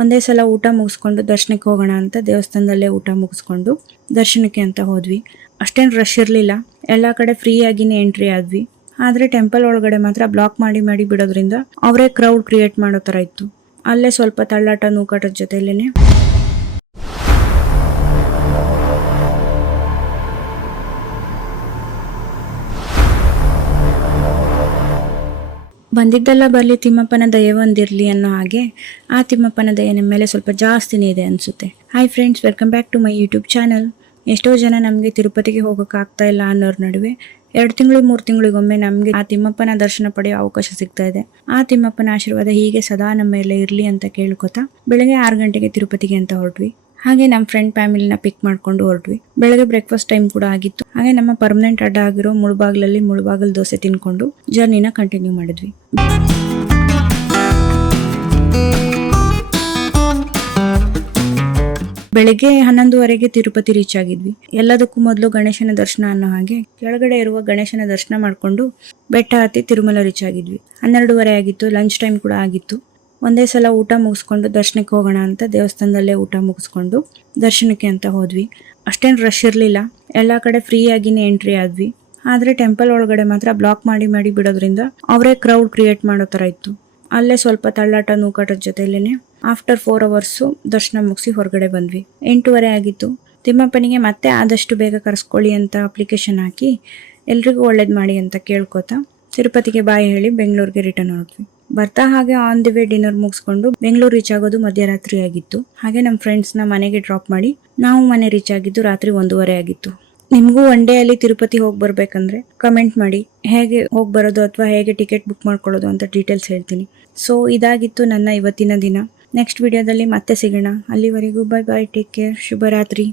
ಒಂದೇ ಸಲ ಊಟ ಮುಗಿಸ್ಕೊಂಡು ದರ್ಶನಕ್ಕೆ ಹೋಗೋಣ ಅಂತ ದೇವಸ್ಥಾನದಲ್ಲೇ ಊಟ ಮುಗಿಸ್ಕೊಂಡು ದರ್ಶನಕ್ಕೆ ಅಂತ ಹೋದ್ವಿ. ಅಷ್ಟೇನು ರಶ್ ಇರಲಿಲ್ಲ, ಎಲ್ಲ ಕಡೆ ಫ್ರೀ ಆಗಿನೇ ಎಂಟ್ರಿ ಆದ್ವಿ. ಆದರೆ ಟೆಂಪಲ್ ಒಳಗಡೆ ಮಾತ್ರ ಬ್ಲಾಕ್ ಮಾಡಿ ಬಿಡೋದ್ರಿಂದ ಅವರೇ ಕ್ರೌಡ್ ಕ್ರಿಯೇಟ್ ಮಾಡೋ ಥರ ಇತ್ತು. ಅಲ್ಲೇ ಸ್ವಲ್ಪ ತಳ್ಳಾಟ ನೂಕಾಟದ ಜೊತೆಲೇನೆ ಬಂದಿದ್ದೆಲ್ಲ ಬರಲಿ, ತಿಮ್ಮಪ್ಪನ ದಯೆ ಒಂದಿರಲಿ ಅನ್ನೋ ಹಾಗೆ ಆ ತಿಮ್ಮಪ್ಪನ ದಯೆ ನಮ್ಮ ಮೇಲೆ ಸ್ವಲ್ಪ ಜಾಸ್ತಿನೇ ಇದೆ ಅನಿಸುತ್ತೆ. Hi friends, welcome back to my YouTube channel. ಎಷ್ಟೋ ಜನ ನಮಗೆ ತಿರುಪತಿಗೆ ಹೋಗೋಕ್ಕಾಗ್ತಾ ಇಲ್ಲ ಅನ್ನೋರ ನಡುವೆ 2 ತಿಂಗಳು 3 ತಿಂಗಳಿಗೊಮ್ಮೆ ನಮಗೆ ಆ ತಿಮ್ಮಪ್ಪನ ದರ್ಶನ ಪಡೆಯೋ ಅವಕಾಶ ಸಿಗ್ತಾ ಇದೆ. ಆ ತಿಮ್ಮಪ್ಪನ ಆಶೀರ್ವಾದ ಹೀಗೆ ಸದಾ ನಮ್ಮ ಮೇಲೆ ಇರಲಿ ಅಂತ ಕೇಳ್ಕೊತಾ ಬೆಳಗ್ಗೆ 6 ಗಂಟೆಗೆ ತಿರುಪತಿಗೆ ಅಂತ ಹೊರಟ್ವಿ. ಹಾಗೆ ನಮ್ಮ ಫ್ರೆಂಡ್ ಫ್ಯಾಮಿಲಿನ ಪಿಕ್ ಮಾಡ್ಕೊಂಡು ಹೊರಟ್ವಿ. ಬೆಳಗ್ಗೆ ಬ್ರೇಕ್ಫಾಸ್ಟ್ ಟೈಮ್ ಕೂಡ ಆಗಿತ್ತು. ಹಾಗೆ ನಮ್ಮ ಪರ್ಮನೆಂಟ್ ಅಡ್ಡ ಆಗಿರೋ ಮುಳುಬಾಗಲ್ ದೋಸೆ ತಿನ್ಕೊಂಡು ಜರ್ನಿನ ಕಂಟಿನ್ಯೂ ಮಾಡಿದ್ವಿ. ಬೆಳಗ್ಗೆ 11:15ಗೆ ತಿರುಪತಿ ರೀಚ್ ಆಗಿದ್ವಿ. ಎಲ್ಲದಕ್ಕೂ ಮೊದಲು ಗಣೇಶನ ದರ್ಶನ ಅನ್ನೋ ಹಾಗೆ ಕೆಳಗಡೆ ಇರುವ ಗಣೇಶನ ದರ್ಶನ ಮಾಡಿಕೊಂಡು ಬೆಟ್ಟ ಹತ್ತಿ ತಿರುಮಲ ರೀಚ್ ಆಗಿದ್ವಿ. 12:30 ಆಗಿತ್ತು. ಲಂಚ್ ಟೈಮ್ ಕೂಡ ಆಗಿತ್ತು. ಒಂದೇ ಸಲ ಊಟ ಮುಗಿಸ್ಕೊಂಡು ದರ್ಶನಕ್ಕೆ ಹೋಗೋಣ ಅಂತ ದೇವಸ್ಥಾನದಲ್ಲೇ ಊಟ ಮುಗಿಸ್ಕೊಂಡು ದರ್ಶನಕ್ಕೆ ಅಂತ ಹೋದ್ವಿ. ಅಷ್ಟೇನು ರಶ್ ಇರಲಿಲ್ಲ, ಎಲ್ಲ ಕಡೆ ಫ್ರೀ ಆಗಿನೇ ಎಂಟ್ರಿ ಆದ್ವಿ. ಆದರೆ ಟೆಂಪಲ್ ಒಳಗಡೆ ಮಾತ್ರ ಬ್ಲಾಕ್ ಮಾಡಿ ಬಿಡೋದ್ರಿಂದ ಅವರೇ ಕ್ರೌಡ್ ಕ್ರಿಯೇಟ್ ಮಾಡೋ ಥರ ಇತ್ತು. ಅಲ್ಲೇ ಸ್ವಲ್ಪ ತಳ್ಳಾಟ ನೂಕಾಟದ ಜೊತೆಲೇನೆ ಆಫ್ಟರ್ 4 hours ದರ್ಶನ ಮುಗಿಸಿ ಹೊರಗಡೆ ಬಂದ್ವಿ. 8:30 ಆಗಿತ್ತು. ತಿಮ್ಮಪ್ಪನಿಗೆ ಮತ್ತೆ ಆದಷ್ಟು ಬೇಗ ಕರೆಸ್ಕೊಳ್ಳಿ ಅಂತ ಅಪ್ಲಿಕೇಶನ್ ಹಾಕಿ ಎಲ್ರಿಗೂ ಒಳ್ಳೇದು ಮಾಡಿ ಅಂತ ಕೇಳ್ಕೊತಾ ತಿರುಪತಿಗೆ ಬಾಯ್ ಹೇಳಿ ಬೆಂಗಳೂರಿಗೆ ರಿಟರ್ನ್ ಹೊರಟ್ವಿ. ಬರ್ತಾ ಹಾಗೆ ಆನ್ ದಿ ವೇ ಡಿನ್ನರ್ ಮುಗಿಸ್ಕೊಂಡು ಬೆಂಗಳೂರು ರೀಚ್ ಆಗೋದು ಮಧ್ಯರಾತ್ರಿ ಆಗಿತ್ತು. ಹಾಗೆ ನಮ್ಮ ಫ್ರೆಂಡ್ಸ್ನ ಮನೆಗೆ ಡ್ರಾಪ್ ಮಾಡಿ ನಾವು ಮನೆ ರೀಚ್ ಆಗಿದ್ದು ರಾತ್ರಿ 1:30 ಆಗಿತ್ತು. ನಿಮಗೂ ಒನ್ ಡೇ ಅಲ್ಲಿ ತಿರುಪತಿ ಹೋಗಿ ಬರ್ಬೇಕಂದ್ರೆ ಕಮೆಂಟ್ ಮಾಡಿ, ಹೇಗೆ ಹೋಗಿ ಬರೋದು ಅಥವಾ ಹೇಗೆ ಟಿಕೆಟ್ ಬುಕ್ ಮಾಡ್ಕೊಳ್ಳೋದು ಅಂತ ಡೀಟೇಲ್ಸ್ ಹೇಳ್ತೀನಿ. ಸೊ ಇದಾಗಿತ್ತು ನನ್ನ ಇವತ್ತಿನ ದಿನ. ನೆಕ್ಸ್ಟ್ ವಿಡಿಯೋದಲ್ಲಿ ಮತ್ತೆ ಸಿಗೋಣ. ಅಲ್ಲಿವರೆಗೂ ಬೈ ಬೈ, ಟೇಕ್ ಕೇರ್, ಶುಭರಾತ್ರಿ.